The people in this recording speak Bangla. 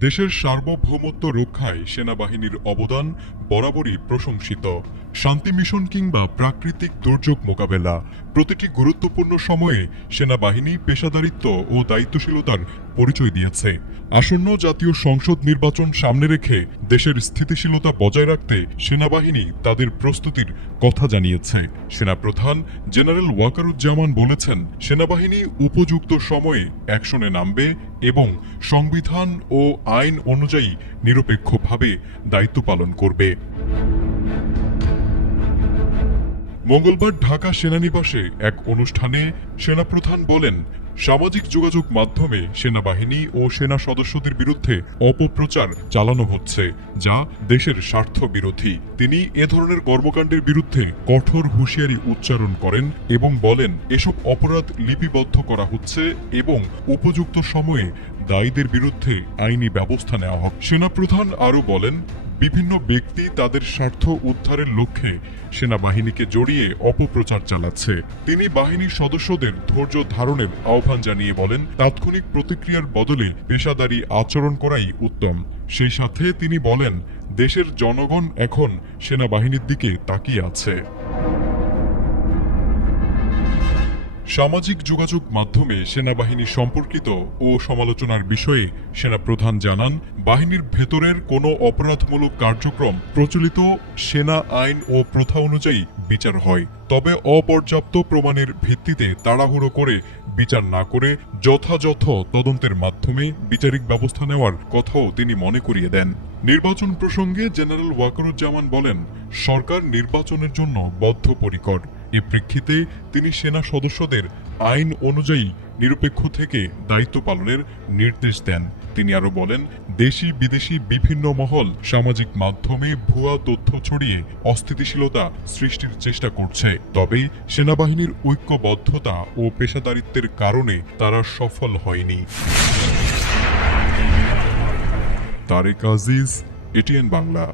দেশের সার্বভৌমত্ব রক্ষায় সেনাবাহিনীর অবদান বরাবরই প্রশংসিত। শান্তি মিশন কিংবা প্রাকৃতিক দুর্যোগ মোকাবেলা। প্রতিটি গুরুত্বপূর্ণ সময়ে সেনাবাহিনী পেশাদারিত্ব ও দায়িত্বশীলতার পরিচয় দিয়েছে। আসন্ন জাতীয় সংসদ নির্বাচন সামনে রেখে দেশের স্থিতিশীলতা বজায় রাখতে সেনাবাহিনী তাদের প্রস্তুতির কথা জানিয়েছে। সেনাপ্রধান জেনারেল ওয়াকারুজ্জামান বলেছেন, সেনাবাহিনী উপযুক্ত সময়ে অ্যাকশনে নামবে এবং সংবিধান ও আইন অনুযায়ী নিরপেক্ষভাবে দায়িত্ব পালন করবে। মঙ্গলবার ঢাকা সেনানিবাসে এক অনুষ্ঠানে সেনাপ্রধান বলেন, সামাজিক যোগাযোগ মাধ্যমে সেনাবাহিনী ও সেনা সদস্যদের বিরুদ্ধে অপপ্রচার চালানো হচ্ছে, যা দেশের স্বার্থ বিরোধী। তিনি এ ধরনের কর্মকাণ্ডের বিরুদ্ধে কঠোর হুঁশিয়ারি উচ্চারণ করেন এবং বলেন, এসব অপরাধ লিপিবদ্ধ করা হচ্ছে এবং উপযুক্ত সময়ে দায়ীদের বিরুদ্ধে আইনি ব্যবস্থা নেওয়া হবে সেনাপ্রধান আরও বলেন বিভিন্ন ব্যক্তি তাদের স্বার্থ উদ্ধারের লক্ষ্যে সেনাবাহিনীকে জড়িয়ে অপপ্রচার চালাচ্ছে। তিনি বাহিনীর সদস্যদের ধৈর্য ধারণের আহ্বান জানিয়ে বলেন, তাৎক্ষণিক প্রতিক্রিয়ার বদলে পেশাদারি আচরণ করাই উত্তম। সেই সাথে তিনি বলেন, দেশের জনগণ এখন সেনাবাহিনীর দিকে তাকিয়ে আছে। সামাজিক যোগাযোগ মাধ্যমে সেনাবাহিনী সম্পর্কিত ও সমালোচনার বিষয়ে সেনাপ্রধান জানান, বাহিনীর ভেতরের কোনো অপরাধমূলক কার্যক্রম প্রচলিত সেনা আইন ও প্রথা অনুযায়ী বিচার হয়। তবে অপর্যাপ্ত প্রমাণের ভিত্তিতে তাড়াহুড়ো করে বিচার না করে যথাযথ তদন্তের মাধ্যমে বিচারিক ব্যবস্থা নেওয়ার কথাও তিনি মনে করিয়ে দেন। নির্বাচন প্রসঙ্গে জেনারেল ওয়াকারুজ্জামান বলেন, সরকার নির্বাচনের জন্য বদ্ধপরিকর। এ প্রেক্ষিতে তিনি সেনা সদস্যদের আইন অনুযায়ী নিরপেক্ষ থেকে দায়িত্ব পালনের নির্দেশ দেন। তিনি আরও বলেন, দেশি বিদেশি বিভিন্ন মহল সামাজিক মাধ্যমে ভুয়া তথ্য ছড়িয়ে অস্থিতিশীলতা সৃষ্টির চেষ্টা করছে। তবে সেনাবাহিনীর ঐক্যবদ্ধতা ও পেশাদারিত্বের কারণে তারা সফল হয়নি। তারেক আজিজ, এটিএন বাংলা।